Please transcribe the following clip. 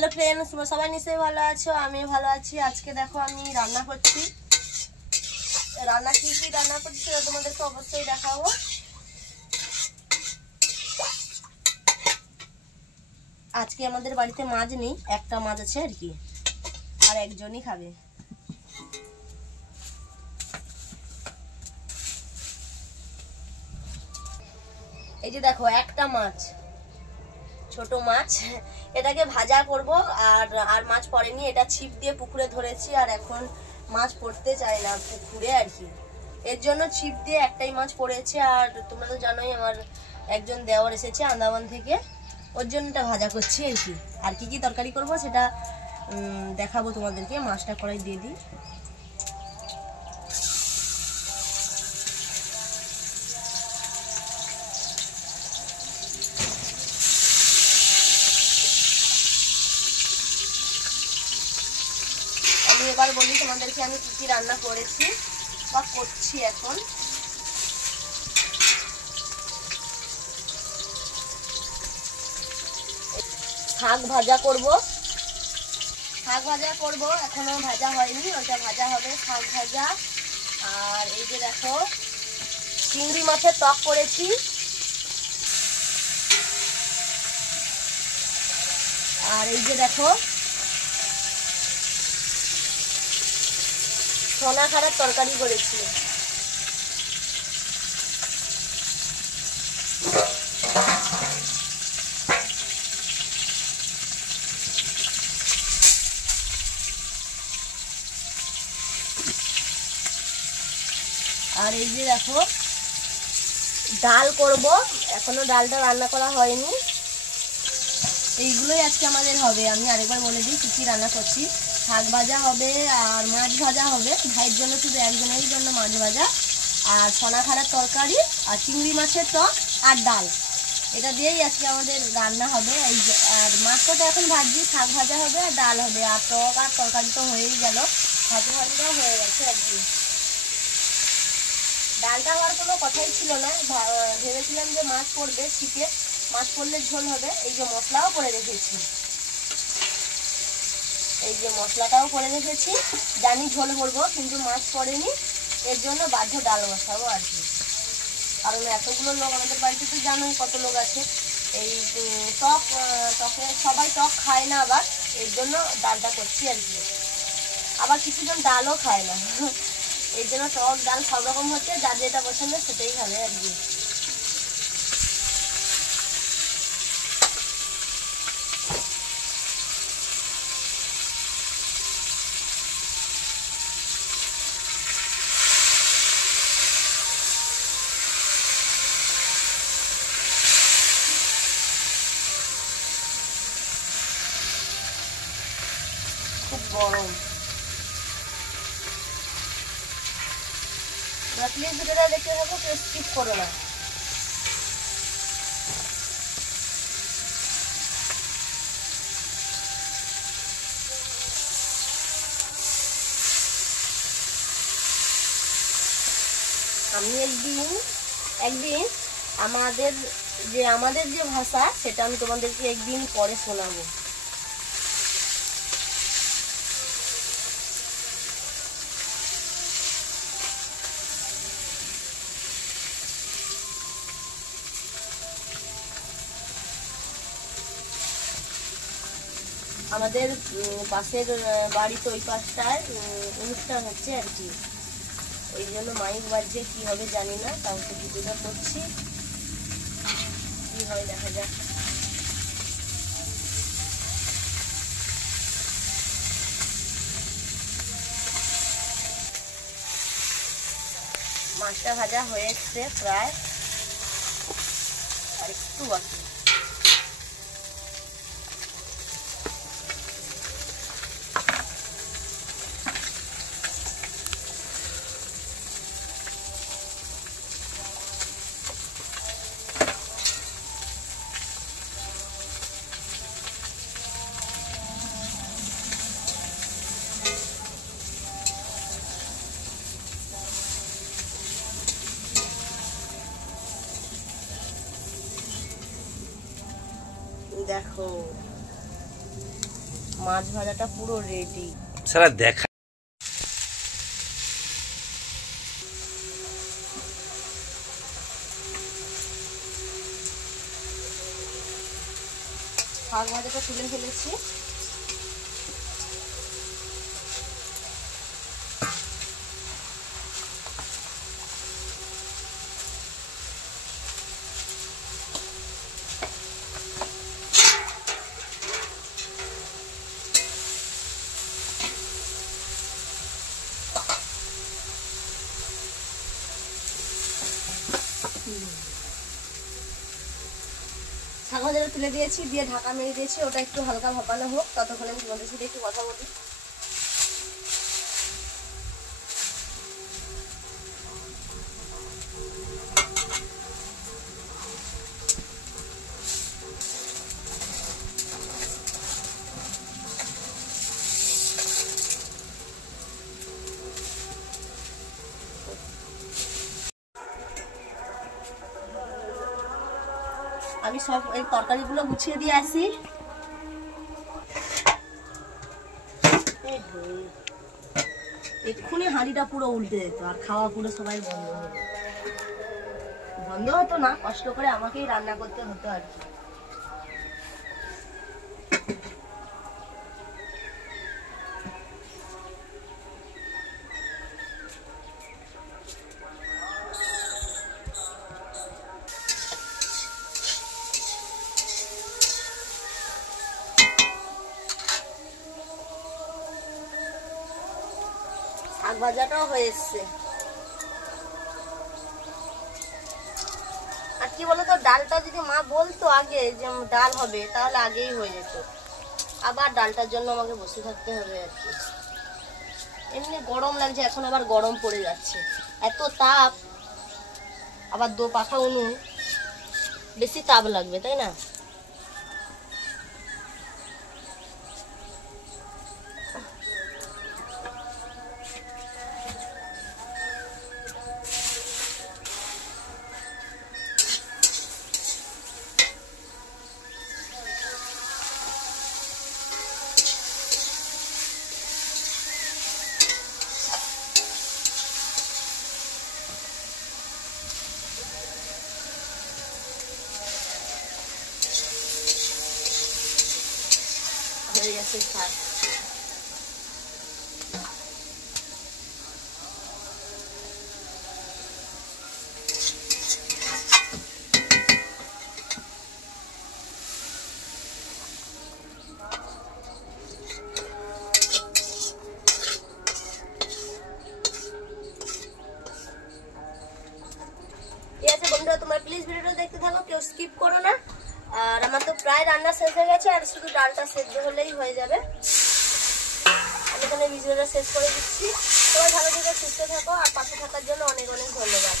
Hello friends, তোমরা সবাই নিশ্চয়ই ভালো আছো। আমি ভালো আছি। আজকে দেখো আমি রান্না করছি। রান্না কি কি রান্না করছি সেটা তোমাদেরকে অবশ্যই দেখাবো। আজকে আমাদের বাড়িতে মাছ নেই, একটা মাছ আছে আর কি, আর একজনই খাবে। এই যে দেখো একটা মাছ, ছোট মাছ, এটাকে ভাজা করব। আর মাছ পড়েনি, এটা ছিপ দিয়ে পুকুরে ধরেছি আর এখন মাছ পড়তে চায় না পুকুরে আর কি, এর জন্য ছিপ দিয়ে একটাই মাছ পড়েছে। আর তোমরা তো জানোই আমার একজন দেওর এসেছে আন্দামান থেকে, ওর জন্য এটা ভাজা করছি আর কি। আর কি কি তরকারি করব সেটা দেখাবো তোমাদেরকে। মাছটা কড়াই দিয়ে দিই। আমি এবার বলি তোমাদেরকে আমি কি কি রান্না করেছি বা করছি এখন। শাক ভাজা করব, এখনো ভাজা হয়নি, ওটা ভাজা হবে, শাক ভাজা। আর এই যে দেখো চিংড়ি মাছের টক করেছি। আর এই যে দেখো সোনা খাড়ার তরকারি করেছি। আর এই যে দেখো ডাল করব, এখনো ডালটা রান্না করা হয়নি। এইগুলোই আজকে আমাদের হবে। আমি আরেকবার বলে দিই কি কি রান্না করছি। শাক ভাজা হবে আর মাছ ভাজা হবে, ভাইয়ের জন্য, শুধু একজনের জন্য মাছ ভাজা, আর সোনা খাড়ার তরকারি, আর চিংড়ি মাছের টক, আর ডাল। এটা দিয়েই আজকে আমাদের রান্না হবে। এই যে আর মাছটা তো এখন ভাজছি, শাক ভাজা হবে আর ডাল হবে, আর টক আর তরকারি তো হয়েই গেল, ভাজাটাও হয়ে গেছে আর কি। ডালটা হওয়ার কোনো কথাই ছিল না, ভেবেছিলাম যে মাছ পড়বে ছিপে, মাছ পড়লে ঝোল হবে। এই যে মশলাও করে রেখেছি, এই যে মশলাটাও করে রেখেছি, জানি ঝোল করবো কিন্তু মাছ পড়েনি, এর জন্য বাধ্য ডাল বসাবো আর কি। কারণ এতগুলো লোক আমাদের বাড়িতে তো জানোই কত লোক আছে। এই টকে সবাই টক খায় না, আবার এর জন্য ডালটা করছি আর কি। আবার কিছুজন ডালও খায় না, এর জন্য টক ডাল সব রকম হচ্ছে, যার যেটা পছন্দ সেটাই খাবে আর কি। খুব গরম। প্লিজ ভিডিওটা দেখতে থাকো, কেউ স্কিপ করো না। আমি একদিন আমাদের যে ভাষা সেটা আমি তোমাদেরকে একদিন পরে শোনাবো। আমাদের পাশের বাড়িতে ওই পাশটায় অনুষ্ঠান হচ্ছে আর কি, ওই জন্য মাইক বাজছে, কি হবে জানি না, তাও তো ভিডিওটা করছি, কি হয় দেখা যাক। মাছটা ভাজা হয়ে এসছে প্রায়, আর একটু বাকি। দেখো মাছ ভাজাটা পুরো রেডি। সারা দেখা শাক ভাজাটা তুলে ফেলেছি। শাক ভাজাটা তুলে দিয়েছি, দিয়ে ঢাকা মেরে দিয়েছি, ওটা একটু হালকা ভাপানো হোক, ততক্ষণে আমি তোমাদের সাথে একটু কথা বলি। আমি সব এই তরকারিগুলো গুছিয়ে দিয়ে আসি। এক্ষুনি হাঁড়িটা পুরো উল্টে যেত আর খাওয়া পুরো সবাই বন্ধ হতো। বন্ধ হতো না, কষ্ট করে আমাকেই রান্না করতে হতো আর কি। শাক ভাজাটাও হয়ে এসছে। আর কি বলতো, ডালটা যদি মা বলতো আগে যে ডাল হবে, তাহলে আগেই হয়ে যেত। আবার ডালটার জন্য আমাকে বসে থাকতে হবে আর কি। এমনি গরম লাগছে, এখন আবার গরম পড়ে যাচ্ছে, এত তাপ। আবার দো পাখা উনুন, বেশি তাপ লাগবে, তাই না? হয়ে গেছে শাক। ঠিক আছে বন্ধুরা, তোমরা প্লিজ ভিডিওটা দেখতে থাকো, কেউ স্কিপ করো না। আর আমার তো প্রায় রান্না শেষ হয়ে গেছে, আর শুধু ডালটা সেদ্ধ হলেই হয়ে যাবে। আমি এখানে ভিডিওটা শেষ করে দিচ্ছি। সবাই ভালো থেকে সুস্থ থাকো, আর পাশে থাকার জন্য অনেক অনেক ধন্যবাদ।